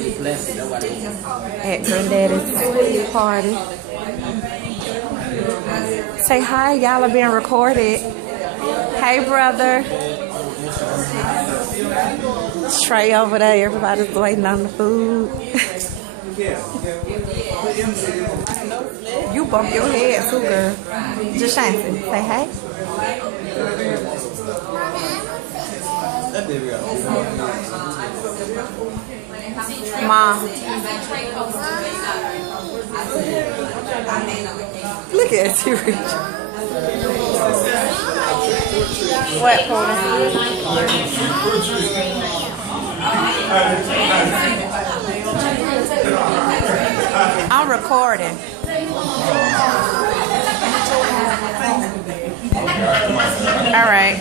at Granddaddy's party. Say hi, y'all are being recorded. Hey, brother. Trey over there, everybody's waiting on the food. You bump your head too, girl. Just Shanty, say hey. Mom. Look at you, Rich. What, Pony? I'm recording. All right.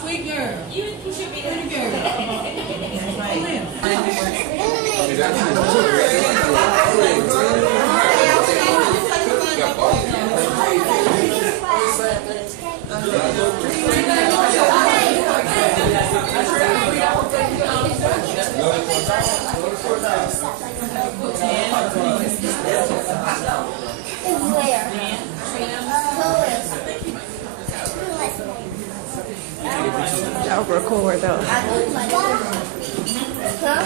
Sweet girl. You should be pretty girl. I'll record though. Huh?